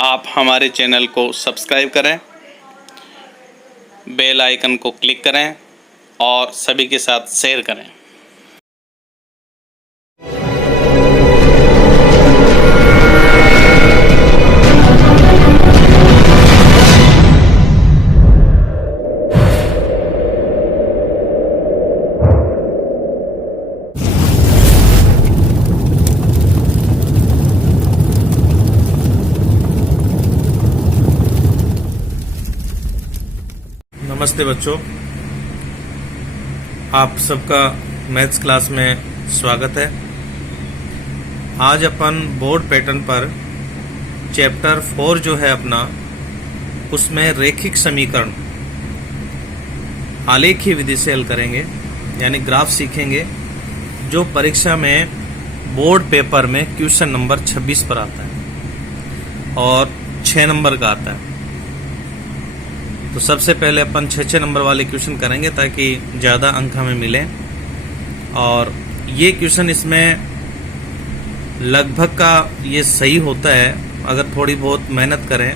आप हमारे चैनल को सब्सक्राइब करें, बेल आइकन को क्लिक करें और सभी के साथ शेयर करें। नमस्ते बच्चों, आप सबका मैथ्स क्लास में स्वागत है। आज अपन बोर्ड पैटर्न पर चैप्टर 4 जो है अपना, उसमें रेखिक समीकरण आलेखीय विधि से हल करेंगे, यानी ग्राफ सीखेंगे, जो परीक्षा में बोर्ड पेपर में क्वेश्चन नंबर 26 पर आता है और 6 नंबर का आता है। तो सबसे पहले अपन 6 नंबर वाले क्वेश्चन करेंगे ताकि ज़्यादा अंक हमें मिले। और ये क्वेश्चन इसमें लगभग का ये सही होता है अगर थोड़ी बहुत मेहनत करें,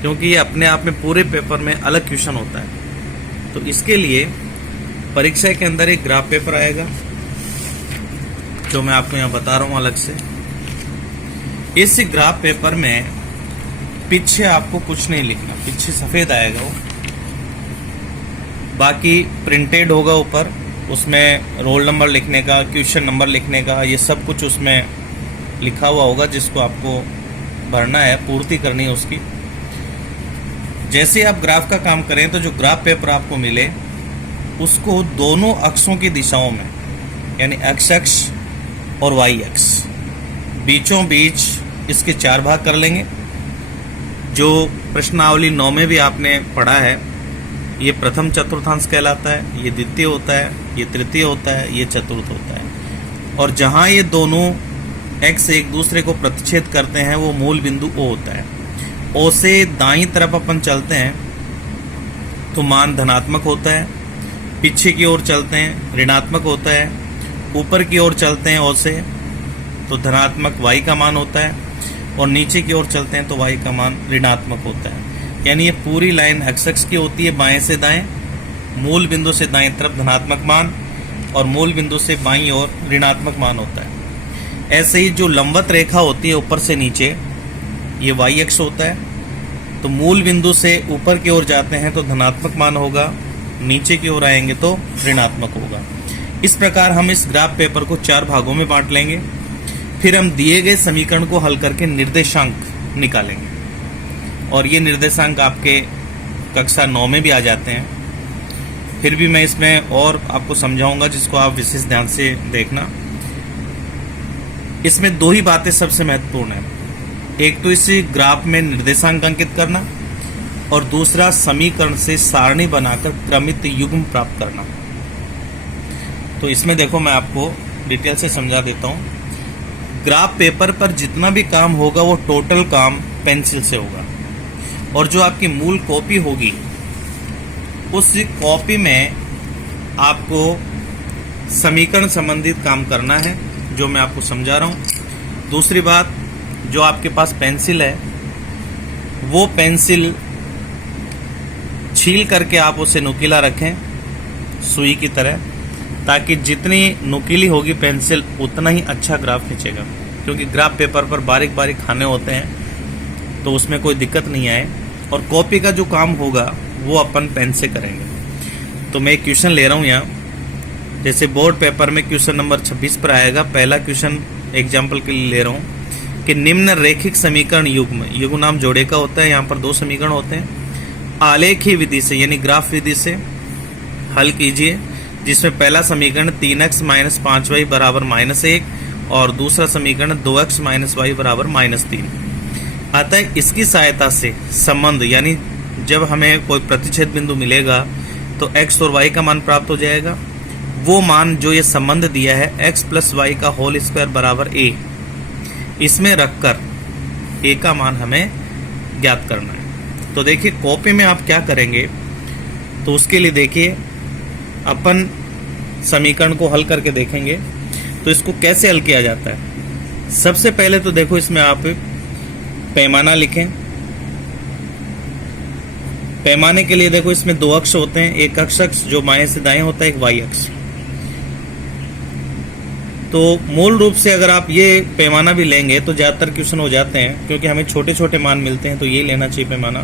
क्योंकि ये अपने आप में पूरे पेपर में अलग क्वेश्चन होता है। तो इसके लिए परीक्षा के अंदर एक ग्राफ पेपर आएगा जो मैं आपको यहाँ बता रहा हूँ अलग से। इस ग्राफ पेपर में पीछे आपको कुछ नहीं लिखना, पीछे सफेद आएगा वो, बाकी प्रिंटेड होगा ऊपर, उसमें रोल नंबर लिखने का, क्वेश्चन नंबर लिखने का, ये सब कुछ उसमें लिखा हुआ होगा जिसको आपको भरना है, पूर्ति करनी है उसकी। जैसे आप ग्राफ का काम करें तो जो ग्राफ पेपर आपको मिले उसको दोनों अक्षों की दिशाओं में, यानी एक्स अक्ष और वाई अक्ष, बीचों बीच इसके 4 भाग कर लेंगे। जो प्रश्नावली 9 में भी आपने पढ़ा है, ये प्रथम चतुर्थांश कहलाता है, ये द्वितीय होता है, ये तृतीय होता है, ये चतुर्थ होता है। और जहां ये दोनों एक्स एक दूसरे को प्रतिच्छेद करते हैं वो मूल बिंदु ओ होता है। ओ से दाईं तरफ अपन चलते हैं तो मान धनात्मक होता है, पीछे की ओर चलते हैं ऋणात्मक होता है, ऊपर की ओर चलते हैं ओ से तो धनात्मक वाई का मान होता है, और नीचे की ओर चलते हैं तो y का मान ऋणात्मक होता है। यानी ये पूरी लाइन एक्स अक्ष की होती है बाएं से दाएं, मूल बिंदु से दाएं तरफ धनात्मक मान और मूल बिंदु से बाईं ओर ऋणात्मक मान होता है। ऐसे ही जो लंबवत रेखा होती है ऊपर से नीचे, ये y अक्ष होता है। तो मूल बिंदु से ऊपर की ओर जाते हैं तो धनात्मक मान होगा, नीचे की ओर आएंगे तो ऋणात्मक होगा। इस प्रकार हम इस ग्राफ पेपर को 4 भागों में बांट लेंगे। फिर हम दिए गए समीकरण को हल करके निर्देशांक निकालेंगे, और ये निर्देशांक आपके कक्षा 9 में भी आ जाते हैं। फिर भी मैं इसमें और आपको समझाऊंगा जिसको आप विशेष ध्यान से देखना। इसमें 2 ही बातें सबसे महत्वपूर्ण है, एक तो इस ग्राफ में निर्देशांक अंकित करना और दूसरा समीकरण से सारणी बनाकर क्रमित युग्म प्राप्त करना। तो इसमें देखो मैं आपको डिटेल से समझा देता हूं। ग्राफ पेपर पर जितना भी काम होगा वो टोटल काम पेंसिल से होगा, और जो आपकी मूल कॉपी होगी उस कॉपी में आपको समीकरण संबंधित काम करना है, जो मैं आपको समझा रहा हूँ। दूसरी बात, जो आपके पास पेंसिल है वो पेंसिल छील करके आप उसे नुकीला रखें सुई की तरह, ताकि जितनी नुकीली होगी पेंसिल उतना ही अच्छा ग्राफ खींचेगा, क्योंकि ग्राफ पेपर पर बारीक बारीक खाने होते हैं तो उसमें कोई दिक्कत नहीं आए। और कॉपी का जो काम होगा वो अपन पेन से करेंगे। तो मैं एक क्वेश्चन ले रहा हूँ यहाँ, जैसे बोर्ड पेपर में क्वेश्चन नंबर 26 पर आएगा। पहला क्वेश्चन एग्जाम्पल के लिए ले रहा हूँ कि निम्न रेखिक समीकरण युग्म, युग्म नाम जोड़े का होता है, यहाँ पर 2 समीकरण होते हैं, आलेखीय विधि से यानी ग्राफ विधि से हल कीजिए, जिसमें पहला समीकरण 3x - 5y बराबर -1 और दूसरा समीकरण 2x - y बराबर -3। अतः इसकी सहायता से संबंध, यानी जब हमें कोई प्रतिच्छेद बिंदु मिलेगा तो x और y का मान प्राप्त हो जाएगा। वो मान जो ये संबंध दिया है x + y का होल स्क्वायर बराबर a, इसमें रखकर a का मान हमें ज्ञात करना है। तो देखिए कॉपी में आप क्या करेंगे, तो उसके लिए देखिए अपन समीकरण को हल करके देखेंगे। तो इसको कैसे हल किया जाता है, सबसे पहले तो देखो इसमें आप पैमाना लिखें। पैमाने के लिए देखो इसमें दो अक्ष होते हैं, एक अक्ष जो बाएं से दाएं होता है, एक वाई अक्ष। तो मूल रूप से अगर आप ये पैमाना भी लेंगे तो ज्यादातर क्वेश्चन हो जाते हैं, क्योंकि हमें छोटे छोटे मान मिलते हैं, तो ये लेना चाहिए पैमाना।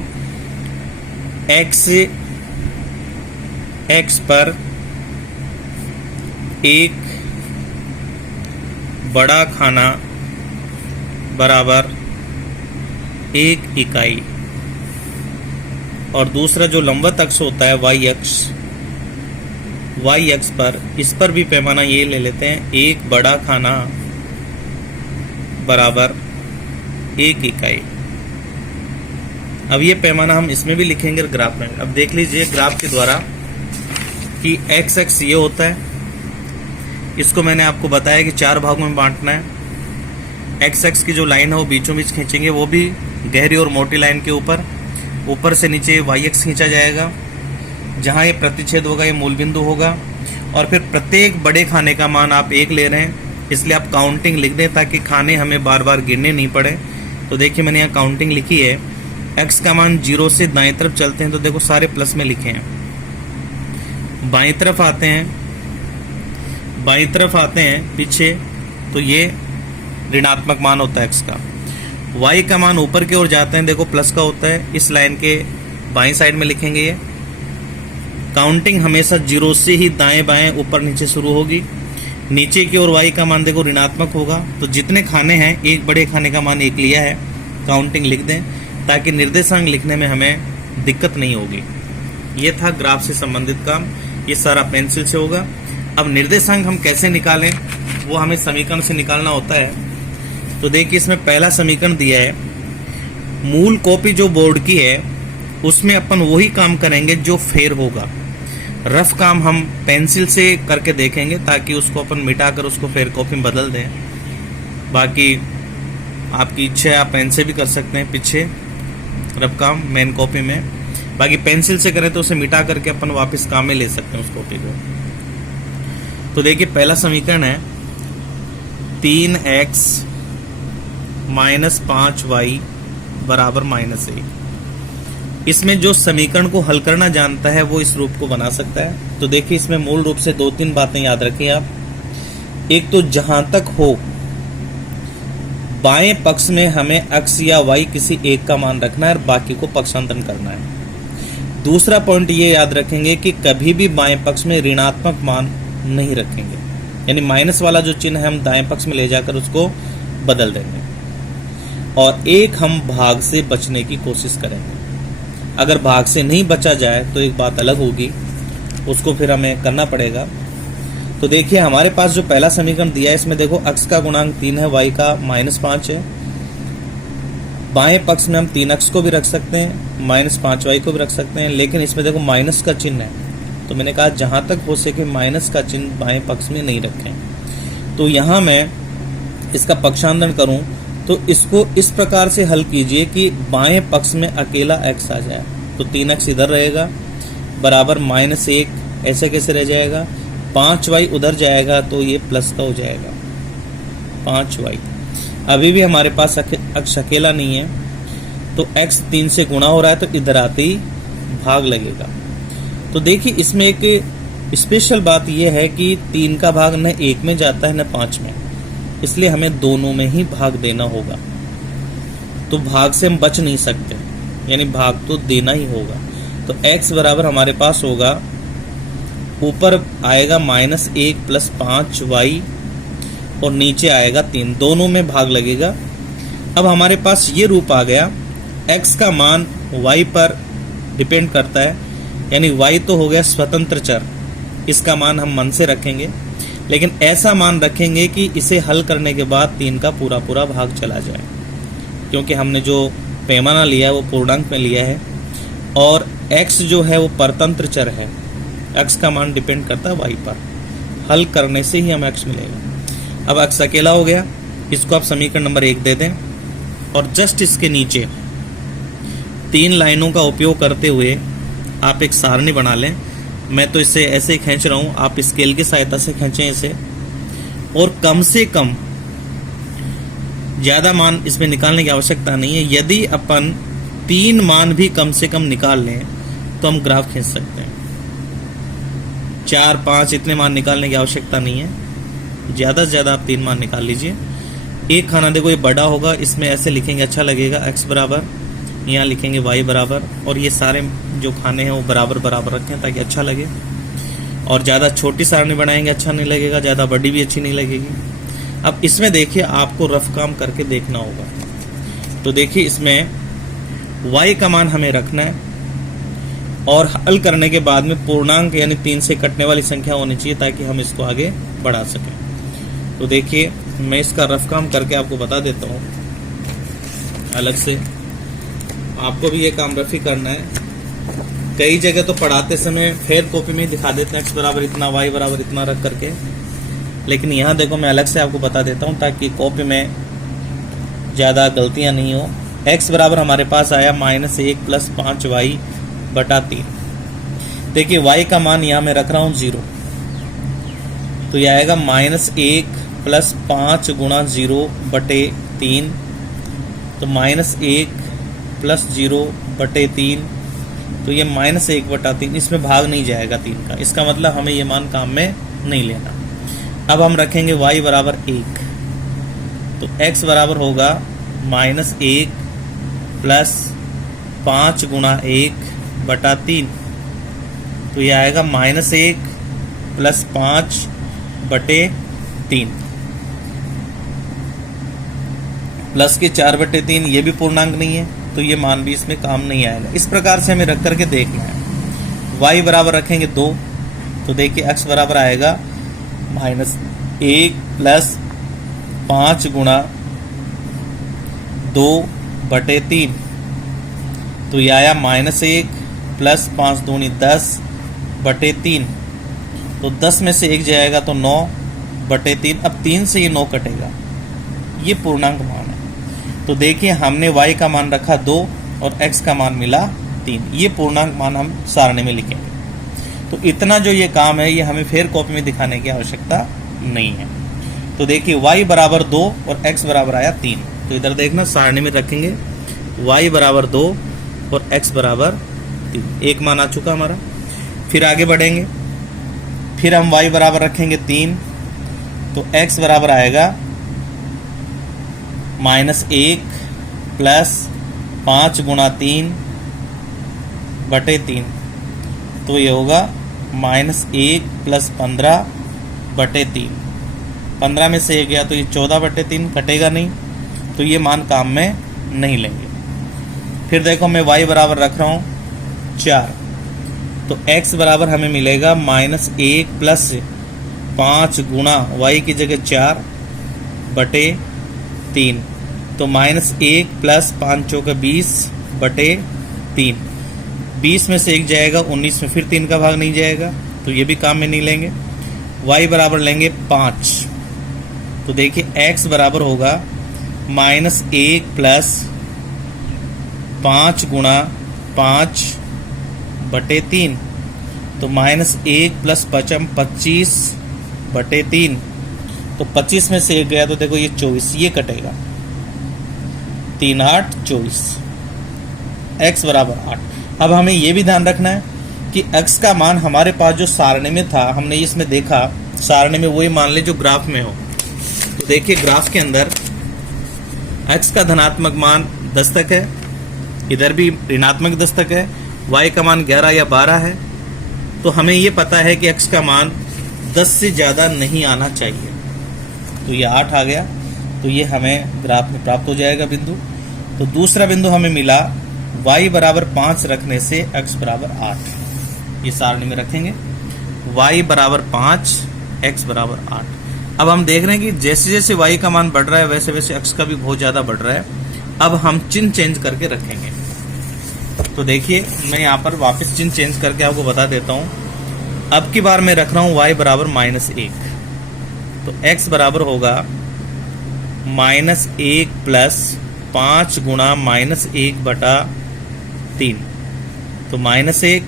एक्स पर एक बड़ा खाना बराबर 1 इकाई, और दूसरा जो लंबवत अक्ष होता है वाई अक्ष पर, इस पर भी पैमाना ये ले लेते हैं, एक बड़ा खाना बराबर 1 इकाई। अब ये पैमाना हम इसमें भी लिखेंगे ग्राफ में। अब देख लीजिए ग्राफ के द्वारा कि एक्स अक्ष ये होता है, इसको मैंने आपको बताया कि 4 भागों में बांटना है। एक्स अक्ष की जो लाइन है वो बीचों बीच खींचेंगे, वो भी गहरी और मोटी लाइन के ऊपर से नीचे वाई अक्ष खींचा जाएगा। जहां ये प्रतिच्छेद होगा ये मूल बिंदु होगा, और फिर प्रत्येक बड़े खाने का मान आप 1 ले रहे हैं, इसलिए आप काउंटिंग लिख दें ताकि खाने हमें बार बार गिनने नहीं पड़े। तो देखिए मैंने यहाँ काउंटिंग लिखी है। एक्स का मान 0 से दाएं तरफ चलते हैं तो देखो सारे प्लस में लिखे हैं। बाएं तरफ आते हैं पीछे, तो ये ऋणात्मक मान होता है एक्स का। वाई का मान ऊपर की ओर जाते हैं, देखो प्लस का होता है, इस लाइन के बाएं साइड में लिखेंगे ये। काउंटिंग हमेशा 0 से ही दाएं बाएं ऊपर नीचे शुरू होगी। नीचे की ओर वाई का मान देखो ऋणात्मक होगा, तो जितने खाने हैं एक बड़े खाने का मान 1 लिया है, काउंटिंग लिख दें ताकि निर्देशांक लिखने में हमें दिक्कत नहीं होगी। ये था ग्राफ से संबंधित काम, ये सारा पेंसिल से होगा। अब निर्देशांक हम कैसे निकालें, वो हमें समीकरण से निकालना होता है। तो देखिए इसमें पहला समीकरण दिया है, मूल कॉपी जो बोर्ड की है उसमें अपन वही काम करेंगे जो फेर होगा। रफ काम हम पेंसिल से करके देखेंगे ताकि उसको अपन मिटाकर उसको फेर कॉपी में बदल दें। बाकी आपकी इच्छा है, आप पेन से भी कर सकते हैं पीछे रफ काम मेन कॉपी में। बाकी पेंसिल से करें तो उसे मिटा करके अपन वापस काम में ले सकते हैं उस कॉपी को। तो देखिए पहला समीकरण है 3x - 5y बराबर -1। इसमें जो समीकरण को हल करना जानता है वो इस रूप को बना सकता है। तो देखिए इसमें मूल रूप से 2-3 बातें याद रखें आप। एक तो जहां तक हो बाएं पक्ष में हमें x या y किसी एक का मान रखना है और बाकी को पक्षांतरण करना है। दूसरा पॉइंट ये याद रखेंगे कि कभी भी बाएं पक्ष में ऋणात्मक मान नहीं रखेंगे, यानी माइनस वाला जो चिन्ह है हम दाएं पक्ष में ले जाकर उसको बदल देंगे। और एक हम भाग से बचने की कोशिश करेंगे। अगर भाग से नहीं बचा जाए तो एक बात अलग होगी, उसको फिर हमें करना पड़ेगा। तो देखिए हमारे पास जो पहला समीकरण दिया है इसमें देखो x का गुणांक 3 है, y का -5 है। बाएं पक्ष में हम 3x को भी रख सकते हैं, -5y को भी रख सकते हैं, लेकिन इसमें देखो माइनस का चिन्ह है, तो मैंने कहा जहां तक हो सके माइनस का चिन्ह बाएं पक्ष में नहीं रखें। तो यहां मैं इसका पक्षांतरण करूं तो इसको इस प्रकार से हल कीजिए कि बाएं पक्ष में अकेला x आ जाए। तो 3x इधर रहेगा बराबर -1, ऐसे कैसे रह जाएगा, 5y उधर जाएगा तो ये प्लस का हो जाएगा 5y। अभी भी हमारे पास अक्ष अकेला नहीं है, तो x 3 से गुणा हो रहा है तो इधर आते ही भाग लगेगा। तो देखिए इसमें एक स्पेशल बात यह है कि 3 का भाग न 1 में जाता है न 5 में, इसलिए हमें दोनों में ही भाग देना होगा। तो भाग से हम बच नहीं सकते, यानी भाग तो देना ही होगा। तो x बराबर हमारे पास होगा, ऊपर आएगा -1 + 5y और नीचे आएगा 3, दोनों में भाग लगेगा। अब हमारे पास ये रूप आ गया, x का मान y पर डिपेंड करता है, यानी y तो हो गया स्वतंत्र चर, इसका मान हम मन से रखेंगे, लेकिन ऐसा मान रखेंगे कि इसे हल करने के बाद 3 का पूरा पूरा भाग चला जाए, क्योंकि हमने जो पैमाना लिया है वो पूर्णांक में लिया है और x जो है वो परतंत्र चर है, x का मान डिपेंड करता है y पर। हल करने से ही हमें x मिलेगा। अब x अकेला हो गया, इसको आप समीकरण नंबर 1 दे दें और जस्ट इसके नीचे 3 लाइनों का उपयोग करते हुए आप एक सारणी बना लें। मैं तो इसे ऐसे ही खींच रहा हूं, आप स्केल की सहायता से खींचें इसे, और कम से कम ज़्यादा मान इसमें निकालने की आवश्यकता नहीं है। यदि अपन 3 मान भी कम से कम निकाल लें तो हम ग्राफ खींच सकते हैं। 4, 5 इतने मान निकालने की आवश्यकता नहीं है। ज़्यादा से ज़्यादा आप 3 मान निकाल लीजिए। एक खाना देखो ये बड़ा होगा, इसमें ऐसे लिखेंगे अच्छा लगेगा, x बराबर, यहाँ लिखेंगे y बराबर, और ये सारे जो खाने हैं वो बराबर बराबर रखें ताकि अच्छा लगे। और ज़्यादा छोटी सारणी बनाएंगे अच्छा नहीं लगेगा, ज़्यादा बड़ी भी अच्छी नहीं लगेगी। अब इसमें देखिए आपको रफ काम करके देखना होगा। तो देखिए इसमें y का मान हमें रखना है और हल करने के बाद में पूर्णांक यानी 3 से कटने वाली संख्या होनी चाहिए ताकि हम इसको आगे बढ़ा सकें। तो देखिए मैं इसका रफ काम करके आपको बता देता हूँ अलग से, आपको भी ये काम रफ ही करना है। कई जगह तो पढ़ाते समय फिर कॉपी में दिखा देते हैं x बराबर इतना, y बराबर इतना रख करके, लेकिन यहाँ देखो मैं अलग से आपको बता देता हूँ ताकि कॉपी में ज़्यादा गलतियाँ नहीं हो। x बराबर हमारे पास आया -1 + 5y/3। देखिए y का मान यहाँ मैं रख रहा हूँ 0, तो यह आएगा -1 + 5 × 0/3, तो -1 + 0/3, तो ये -1/3, इसमें भाग नहीं जाएगा 3 का, इसका मतलब हमें ये मान काम में नहीं लेना। अब हम रखेंगे y बराबर 1, तो x बराबर होगा -1 + 5 × 1/3, तो ये आएगा -1 + 5/3, प्लस के 4/3, ये भी पूर्णांक नहीं है तो ये मान भी इसमें काम नहीं आएगा। इस प्रकार से हमें रख करके देखना है। y बराबर रखेंगे 2, तो देखिए x बराबर आएगा -1 + 5 × 2/3, तो ये आया -1 + 5 दूनी 10/3, तो 10 में से 1 जाएगा तो 9/3। अब 3 से ये 9 कटेगा, ये पूर्णांक मान है। तो देखिए हमने y का मान रखा 2 और x का मान मिला 3, ये पूर्णांक मान हम सारणी में लिखेंगे। तो इतना जो ये काम है ये हमें फिर कॉपी में दिखाने की आवश्यकता नहीं है। तो देखिए y बराबर 2 और x बराबर आया 3, तो इधर देखना सारणी में रखेंगे y बराबर 2 और x बराबर 3, एक मान आ चुका हमारा। फिर आगे बढ़ेंगे, फिर हम y बराबर रखेंगे 3, तो x बराबर आएगा -1 + 5 × 3/3, तो ये होगा -1 + 15/3, 15 में से 1 गया तो ये 14/3, कटेगा नहीं, तो ये मान काम में नहीं लेंगे। फिर देखो मैं y बराबर रख रहा हूँ 4, तो x बराबर हमें मिलेगा -1 + 5 × y की जगह 4/3, तो -1 + 5 × 20/3, 20 में से 1 जाएगा 19 में, फिर 3 का भाग नहीं जाएगा तो ये भी काम में नहीं लेंगे। y बराबर लेंगे 5, तो देखिए x बराबर होगा -1 + 5 × 5/3, तो -1 + 5 25/3, तो 25 में से 1 गया तो देखो ये 24, ये कटेगा, 3 8 24, x बराबर 8। अब हमें ये भी ध्यान रखना है कि x का मान हमारे पास जो सारणी में था, हमने इसमें देखा सारणी में वही मान ले जो ग्राफ में हो। तो देखिए ग्राफ के अंदर x का धनात्मक मान 10 तक है, इधर भी ऋणात्मक 10 तक है, y का मान 11 या 12 है, तो हमें ये पता है कि x का मान 10 से ज़्यादा नहीं आना चाहिए, तो ये 8 आ गया, तो ये हमें ग्राफ में प्राप्त हो जाएगा बिंदु। तो दूसरा बिंदु हमें मिला y बराबर 5 रखने से x बराबर 8, ये सारणी में रखेंगे y बराबर 5 x बराबर 8। अब हम देख रहे हैं कि जैसे जैसे y का मान बढ़ रहा है वैसे वैसे x का भी बहुत ज़्यादा बढ़ रहा है। अब हम चिन्ह चेंज करके रखेंगे, तो देखिए मैं यहाँ पर वापस चिन्ह चेंज करके आपको बता देता हूँ। अब की बार मैं रख रहा हूँ y बराबर -1, तो x बराबर होगा -1 + 5 × -1/3, तो -1,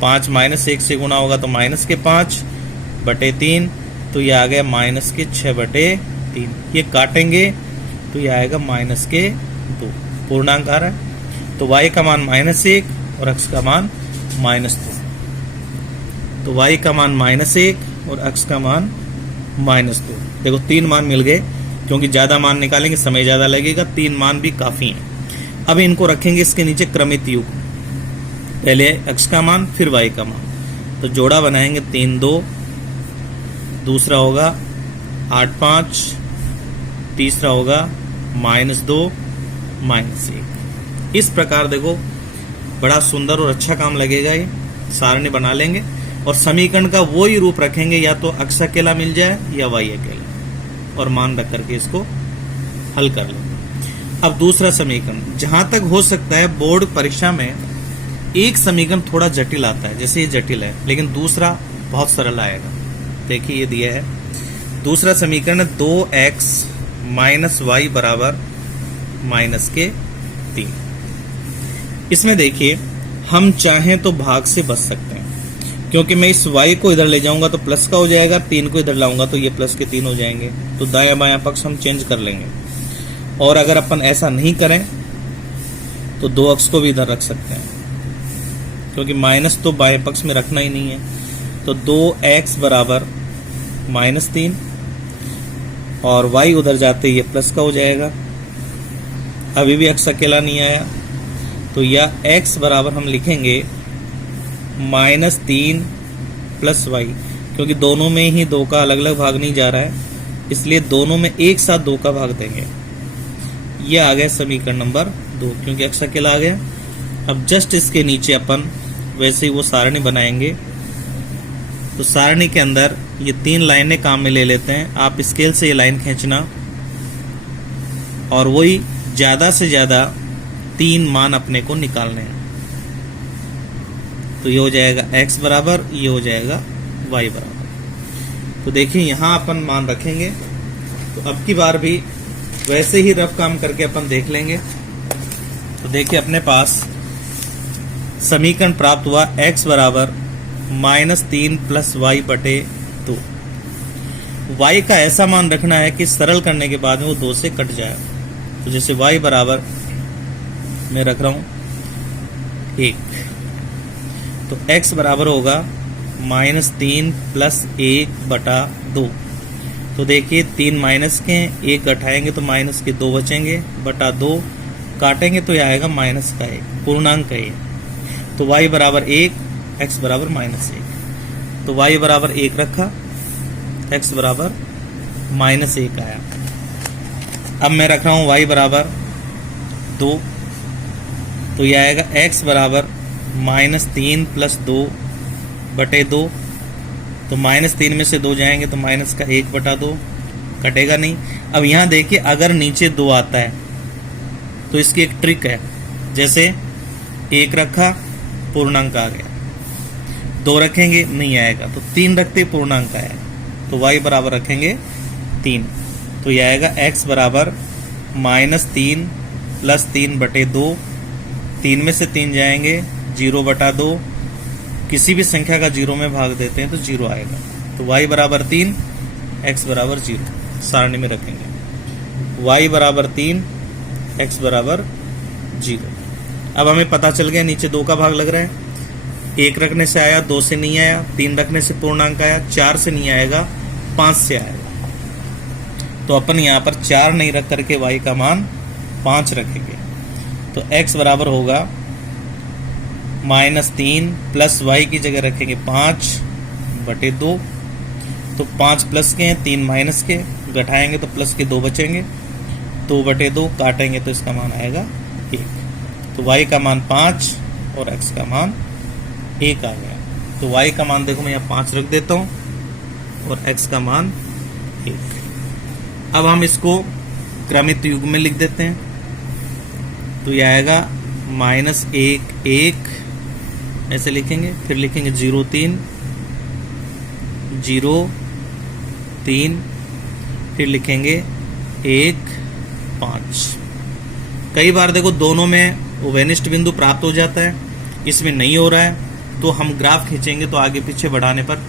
5 -1 से गुणा होगा तो -5/3, तो ये आ गया -6/3। ये काटेंगे तो ये आएगा -2 पूर्णांक आ रहा है। तो y का मान -1 और x का मान -2। तो y का मान -1 और x का मान -2। देखो 3 मान मिल गए, क्योंकि ज़्यादा मान निकालेंगे समय ज़्यादा लगेगा, 3 मान भी काफ़ी हैं। अब इनको रखेंगे इसके नीचे क्रमित युग, पहले x का मान फिर y का मान। तो जोड़ा बनाएंगे 3 2, दूसरा होगा 8 5, तीसरा होगा -2 -1। इस प्रकार देखो बड़ा सुंदर और अच्छा काम लगेगा। ये सारणी बना लेंगे और समीकरण का वो ही रूप रखेंगे, या तो x अकेला मिल जाए या y अकेला, और मान रख करके इसको हल कर लेंगे। अब दूसरा समीकरण, जहां तक हो सकता है बोर्ड परीक्षा में एक समीकरण थोड़ा जटिल आता है, जैसे ये जटिल है, लेकिन दूसरा बहुत सरल आएगा। देखिए ये दिया है दूसरा समीकरण 2x - y बराबर -3। इसमें देखिए हम चाहें तो भाग से बच सकते हैं, क्योंकि मैं इस y को इधर ले जाऊंगा तो प्लस का हो जाएगा, 3 को इधर लाऊंगा तो ये प्लस के 3 हो जाएंगे। तो दायां बायां पक्ष हम चेंज कर लेंगे। और अगर अपन ऐसा नहीं करें तो 2x को भी इधर रख सकते हैं, क्योंकि माइनस तो बाएं पक्ष में रखना ही नहीं है। तो 2x बराबर -3 और y उधर जाते ये प्लस का हो जाएगा। अभी भी x अकेला नहीं आया, तो यह x बराबर हम लिखेंगे -3 + y, क्योंकि दोनों में ही 2 का अलग अलग भाग नहीं जा रहा है, इसलिए दोनों में एक साथ 2 का भाग देंगे। यह आ गया समीकरण नंबर 2, क्योंकि x अकेला आ गया। अब जस्ट इसके नीचे अपन वैसे ही वो सारणी बनाएंगे। तो सारणी के अंदर ये 3 लाइनें काम में ले लेते हैं। आप स्केल से ये लाइन खींचना और वही ज्यादा से ज्यादा 3 मान अपने को निकालने हैं। तो ये हो जाएगा x बराबर, ये हो जाएगा y बराबर। तो देखिए यहाँ अपन मान रखेंगे। तो अब की बार भी वैसे ही रफ काम करके अपन देख लेंगे। तो देखिए अपने पास समीकरण प्राप्त हुआ x बराबर -3 + y बटे 2। y का ऐसा मान रखना है कि सरल करने के बाद में वो 2 से कट जाए। तो जैसे y बराबर मैं रख रहा हूं 1, तो x बराबर होगा -3 + 1 बटा 2। तो देखिए 3 माइनस के 1 घटाएंगे तो माइनस के 2 बचेंगे, बटा 2 काटेंगे तो यह आएगा -1 पूर्णांक है। तो y बराबर 1, x बराबर -1। तो y बराबर 1 रखा, x बराबर -1 आया। अब मैं रख रहा हूं y बराबर 2, तो यह आएगा x बराबर -3 + 2 बटे 2। तो -3 में से 2 जाएंगे तो माइनस का 1 बटा 2, कटेगा नहीं। अब यहां देखिए अगर नीचे 2 आता है तो इसकी एक ट्रिक है, जैसे 1 रखा पूर्णांक आ गया, 2 रखेंगे नहीं आएगा, तो 3 रखते पूर्णांक आया, तो y बराबर रखेंगे 3। तो यह आएगा x बराबर -3 + 3 बटे 2। 3 में से 3 जाएंगे 0 बटा 2, किसी भी संख्या का 0 में भाग देते हैं तो 0 आएगा। तो y बराबर 3, x बराबर 0 सारणी में रखेंगे। y बराबर 3, x बराबर 0। अब हमें पता चल गया नीचे 2 का भाग लग रहा है। 1 रखने से आया, 2 से नहीं आया, 3 रखने से पूर्णांक आया, 4 से नहीं आएगा, 5 से आएगा। तो अपन यहाँ पर 4 नहीं रख करके y का मान 5 रखेंगे। तो x बराबर होगा -3 + y की जगह रखेंगे 5 बटे 2। तो 5 प्लस के हैं, 3 माइनस के, घटाएंगे तो प्लस के 2 बचेंगे, 2 बटे 2 काटेंगे तो इसका मान आएगा 1। तो y का मान 5 और x का मान 1 आ गया। तो y का मान देखो मैं यहाँ 5 रख देता हूँ और x का मान 1। अब हम इसको क्रमित युग में लिख देते हैं। तो यह आएगा -1 1 ऐसे लिखेंगे, फिर लिखेंगे 0 3 0 3, फिर लिखेंगे 1 5। कई बार देखो दोनों में उभयनिष्ठ बिंदु प्राप्त हो जाता है, इसमें नहीं हो रहा है तो हम ग्राफ खींचेंगे तो आगे पीछे बढ़ाने पर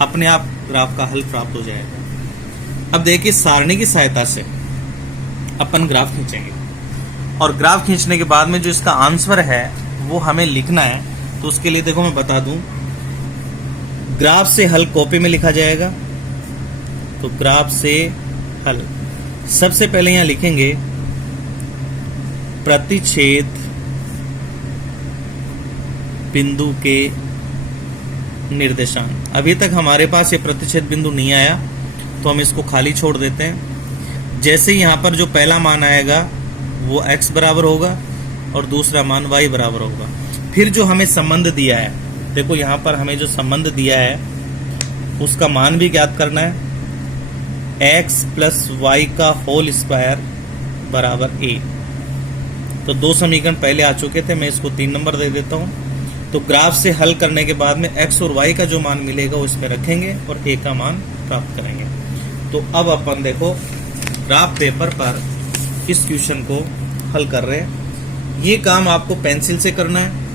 अपने आप ग्राफ का हल प्राप्त हो जाएगा। अब देखिए सारणी की सहायता से अपन ग्राफ खींचेंगे, और ग्राफ खींचने के बाद में जो इसका आंसर है वो हमें लिखना है। तो उसके लिए देखो मैं बता दूं, ग्राफ से हल कॉपी में लिखा जाएगा। तो ग्राफ से हल, सबसे पहले यहां लिखेंगे प्रतिच्छेद बिंदु के निर्देशांक। अभी तक हमारे पास ये प्रतिच्छेद बिंदु नहीं आया, तो हम इसको खाली छोड़ देते हैं। जैसे यहां पर जो पहला मान आएगा वो x बराबर होगा और दूसरा मान y बराबर होगा। फिर जो हमें संबंध दिया है, देखो यहां पर हमें जो संबंध दिया है उसका मान भी ज्ञात करना है। x प्लस वाई का होल स्क्वायर बराबर a। तो दो समीकरण पहले आ चुके थे, मैं इसको 3 नंबर दे देता हूं। तो ग्राफ से हल करने के बाद में x और y का जो मान मिलेगा वो इसमें रखेंगे और a का मान प्राप्त करेंगे। तो अब अपन देखो ग्राफ पेपर पर इस क्वेश्चन को हल कर रहे हैं। ये काम आपको पेंसिल से करना है।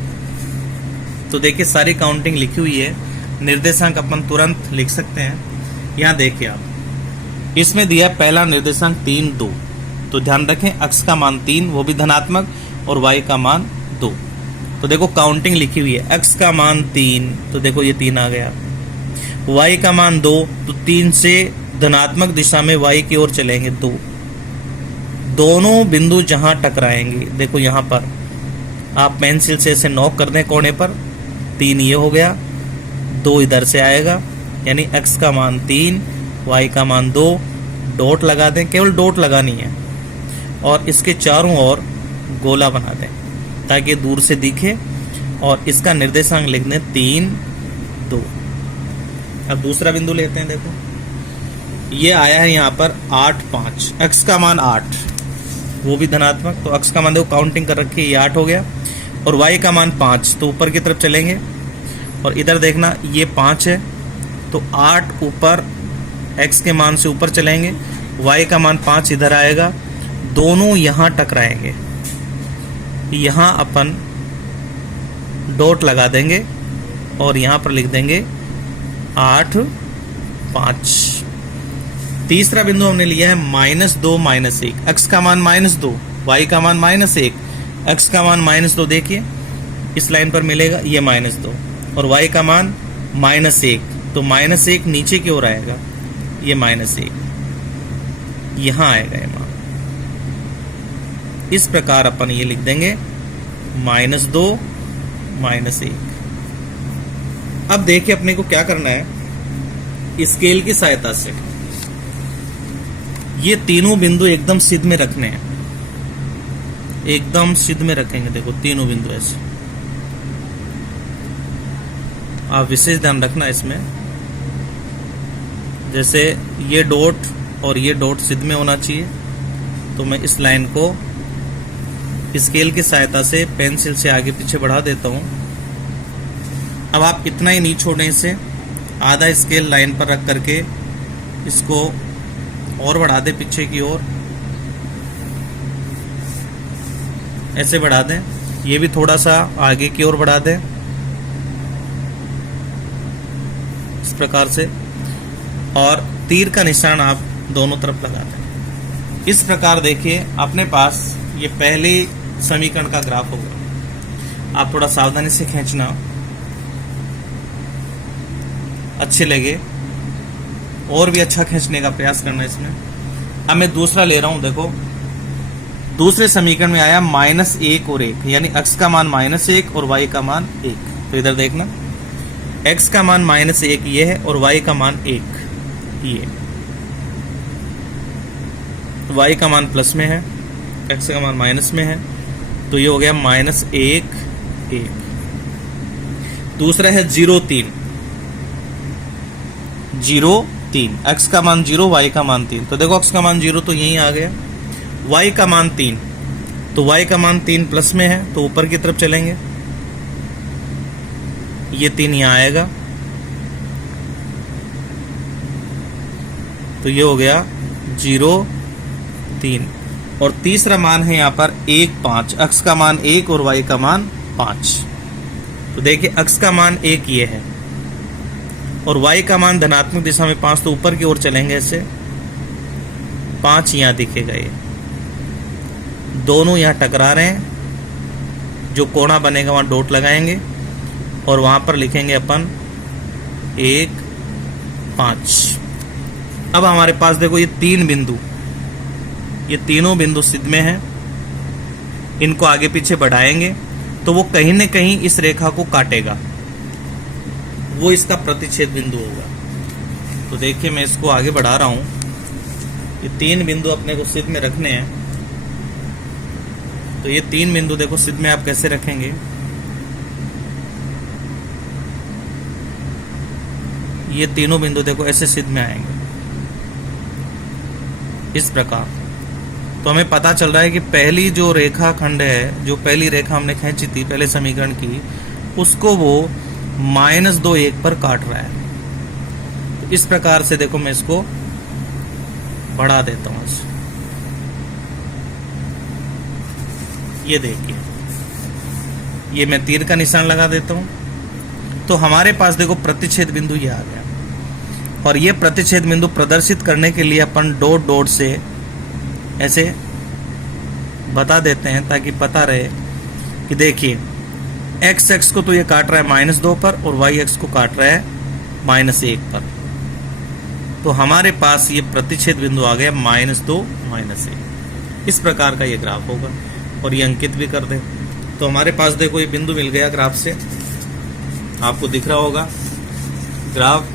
तो देखिए सारी काउंटिंग लिखी हुई है, निर्देशांक अपन तुरंत लिख सकते हैं। यहाँ देखिए आप, इसमें दिया पहला निर्देशांक 3, 2। तो ध्यान रखें x का मान 3 वो भी धनात्मक और y का मान 2। तो देखो काउंटिंग लिखी हुई है, x का मान 3 तो देखो ये 3 आ गया, y का मान 2 तो 3 से धनात्मक दिशा में y की ओर चलेंगे 2। दोनों बिंदु जहां टकराएंगे, देखो यहां पर आप पेंसिल से इसे नॉक कर दें कोने पर, 3 ये हो गया, 2 इधर से आएगा, यानी x का मान 3 y का मान 2। डॉट लगा दें, केवल डॉट लगानी है, और इसके चारों ओर गोला बना दें ताकि दूर से दिखे, और इसका निर्देशांक लिख दें 3, 2। अब दूसरा बिंदु लेते हैं। देखो ये आया है यहाँ पर 8, 5, x का मान 8 वो भी धनात्मक, तो x का मान देखो काउंटिंग कर रखी है, ये 8 हो गया, और y का मान 5 तो ऊपर की तरफ चलेंगे, और इधर देखना ये 5 है तो 8 ऊपर x के मान से ऊपर चलेंगे, y का मान 5 इधर आएगा, दोनों यहां टकराएंगे। यहां अपन डॉट लगा देंगे और यहां पर लिख देंगे 8, 5। तीसरा बिंदु हमने लिया है -2, -1, x का मान -2, y का मान -1, x का मान -2। देखिए इस लाइन पर मिलेगा ये -2 और y का मान -1, तो -1 नीचे की ओर आएगा, ये -1 यहां आएगा ये मान। इस प्रकार अपन ये लिख देंगे -2, -1। अब देखिए अपने को क्या करना है, स्केल की सहायता से ये तीनों बिंदु एकदम सिद्ध में रखने हैं, एकदम सिद्ध में रखेंगे। देखो तीनों बिंदु ऐसे, आप विशेष ध्यान रखना इसमें, जैसे ये डॉट और ये डॉट सिद्ध में होना चाहिए। तो मैं इस लाइन को स्केल की सहायता से पेंसिल से आगे पीछे बढ़ा देता हूं। अब आप इतना ही नहीं छोड़ें इसे, आधा स्केल लाइन पर रख करके इसको और बढ़ा दें पीछे की ओर, ऐसे बढ़ा दें। ये भी थोड़ा सा आगे की ओर बढ़ा दें इस प्रकार से, और तीर का निशान आप दोनों तरफ लगा दें। इस प्रकार देखिए अपने पास ये पहले समीकरण का ग्राफ होगा। आप थोड़ा सावधानी से खींचना, अच्छे लगे और भी अच्छा खींचने का प्रयास करना इसमें। अब मैं दूसरा ले रहा हूं। देखो दूसरे समीकरण में आया -1 और 1, यानी x का मान -1 और y का मान 1। तो इधर देखना x का मान -1 ये है और y का मान 1 ये, y का मान प्लस में है, x का मान माइनस में है, तो ये हो गया -1, 1। दूसरा है 0, 3, 0, 3, x का मान 0, y का मान 3। तो देखो x का मान 0 तो यहीं आ गया, y का मान 3 तो y का मान 3 प्लस में है, तो ऊपर की तरफ चलेंगे, ये 3 यहां आएगा, तो ये हो गया 0, 3। और तीसरा मान है यहां पर 1, 5, x का मान 1 और y का मान 5। तो देखिए x का मान 1 ये है और y का मान धनात्मक दिशा में 5, तो ऊपर की ओर चलेंगे ऐसे, 5 यहां दिखेगा ये, दोनों यहाँ टकरा रहे हैं, जो कोना बनेगा वहाँ डॉट लगाएंगे और वहाँ पर लिखेंगे अपन 1, 5। अब हमारे पास देखो ये 3 बिंदु, ये तीनों बिंदु सिद्ध में हैं। इनको आगे पीछे बढ़ाएंगे तो वो कहीं न कहीं इस रेखा को काटेगा, वो इसका प्रतिच्छेद बिंदु होगा। तो देखिए मैं इसको आगे बढ़ा रहा हूं। ये 3 बिंदु अपने को सिद्ध में रखने हैं। तो ये 3 बिंदु देखो सिद्ध में आप कैसे रखेंगे, ये तीनों बिंदु देखो ऐसे सिद्ध में आएंगे इस प्रकार। तो हमें पता चल रहा है कि पहली जो रेखा खंड है, जो पहली रेखा हमने खींची थी पहले समीकरण की, उसको वो -2, 1 पर काट रहा है। तो इस प्रकार से देखो मैं इसको बढ़ा देता हूं। ये देखिए, ये मैं तीर का निशान लगा देता हूं। तो हमारे पास देखो प्रतिच्छेद बिंदु ये आ गया। और ये प्रतिच्छेद बिंदु प्रदर्शित करने के लिए अपन डॉट डॉट से ऐसे बता देते हैं ताकि पता रहे कि देखिए एक्स एक्स को तो ये काट रहा है -2 पर और वाई एक्स को काट रहा है -1 पर। तो हमारे पास ये प्रतिच्छेद बिंदु आ गया -2, -1। इस प्रकार का ये ग्राफ होगा और ये अंकित भी कर दे। तो हमारे पास देखो ये बिंदु मिल गया ग्राफ से, आपको दिख रहा होगा। ग्राफ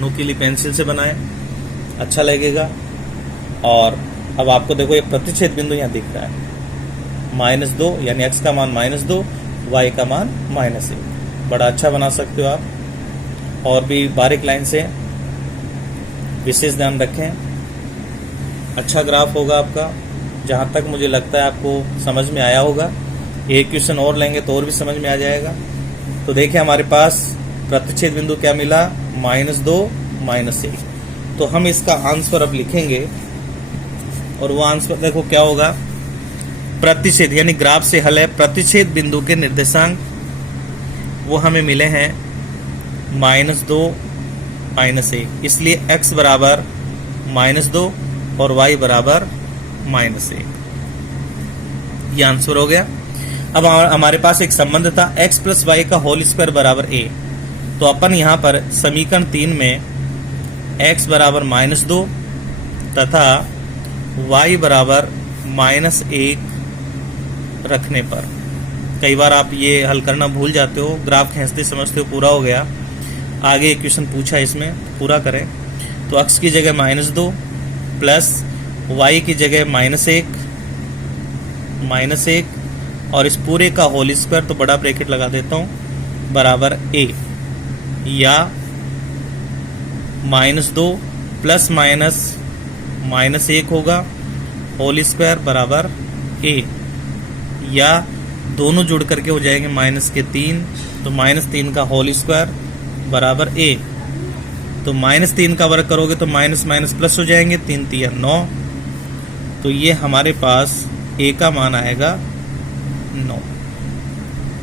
नुकीली पेंसिल से बनाए, अच्छा लगेगा। और अब आपको देखो ये प्रतिच्छेद बिंदु यहाँ दिख रहा है -2, यानी x का मान -2, y का मान -1। बड़ा अच्छा बना सकते हो आप। और भी बारीक लाइन से विशेष ध्यान रखें। अच्छा ग्राफ होगा आपका। जहाँ तक मुझे लगता है आपको समझ में आया होगा। एक क्वेश्चन और लेंगे तो और भी समझ में आ जाएगा। तो देखिए हमारे पास प्रतिच्छेद बिंदु क्या मिला, -2, -1। तो हम इसका आंसर अब लिखेंगे और वो आंसर देखो क्या होगा, प्रतिच्छेद यानी ग्राफ से हल है। प्रतिच्छेद बिंदु के निर्देशांक वो हमें मिले हैं -2, -1। इसलिए x बराबर -2 और y बराबर -1। ये आंसर हो गया। अब हमारे पास एक संबंध था x + y का होल स्क्वायर बराबर a। तो अपन यहाँ पर समीकरण 3 में x बराबर -2 तथा y बराबर -1 रखने पर, कई बार आप ये हल करना भूल जाते हो, ग्राफ खींचते समझते हो पूरा हो गया। आगे एक क्वेश्चन पूछा, इसमें पूरा करें। तो x की जगह -2 प्लस y की जगह -1 और इस पूरे का होल स्क्वायर, तो बड़ा ब्रैकेट लगा देता हूँ, बराबर a, या -2 प्लस -1 होगा होल स्क्वायर बराबर a, या दोनों जुड़ करके हो जाएंगे -3, तो -3 का होल स्क्वायर बराबर a। तो -3 का वर्ग करोगे तो माइनस माइनस प्लस हो जाएंगे, 3 × 9। तो ये हमारे पास a का मान आएगा 9।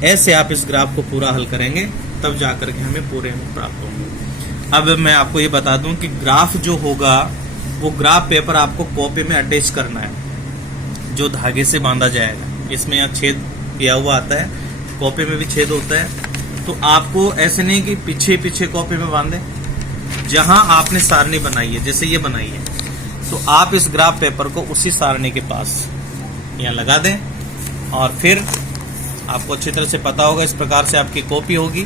ऐसे आप इस ग्राफ को पूरा हल करेंगे तब जाकर के हमें पूरे अंक प्राप्त होंगे। अब मैं आपको ये बता दूं कि ग्राफ जो होगा वो ग्राफ पेपर आपको कॉपी में अटैच करना है, जो धागे से बांधा जाएगा। इसमें यहाँ छेद दिया हुआ आता है, कॉपी में भी छेद होता है। तो आपको ऐसे नहीं कि पीछे पीछे कॉपी में बांधे, जहां आपने सारणी बनाई है, जैसे ये बनाई है, तो आप इस ग्राफ पेपर को उसी सारणी के पास यहाँ लगा दें और फिर आपको अच्छी तरह से पता होगा, इस प्रकार से आपकी कॉपी होगी।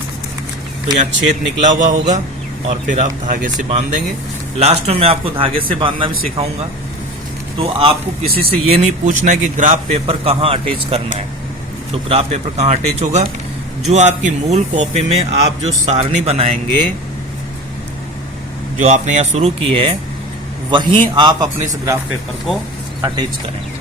तो यहाँ छेद निकला हुआ होगा और फिर आप धागे से बांध देंगे। लास्ट में मैं आपको धागे से बांधना भी सिखाऊंगा। तो आपको किसी से ये नहीं पूछना है कि ग्राफ पेपर कहाँ अटैच करना है। तो ग्राफ पेपर कहाँ अटैच होगा, जो आपकी मूल कॉपी में आप जो सारणी बनाएंगे, जो आपने यहाँ शुरू की है, वहीं आप अपने इस ग्राफ पेपर को अटैच करेंगे।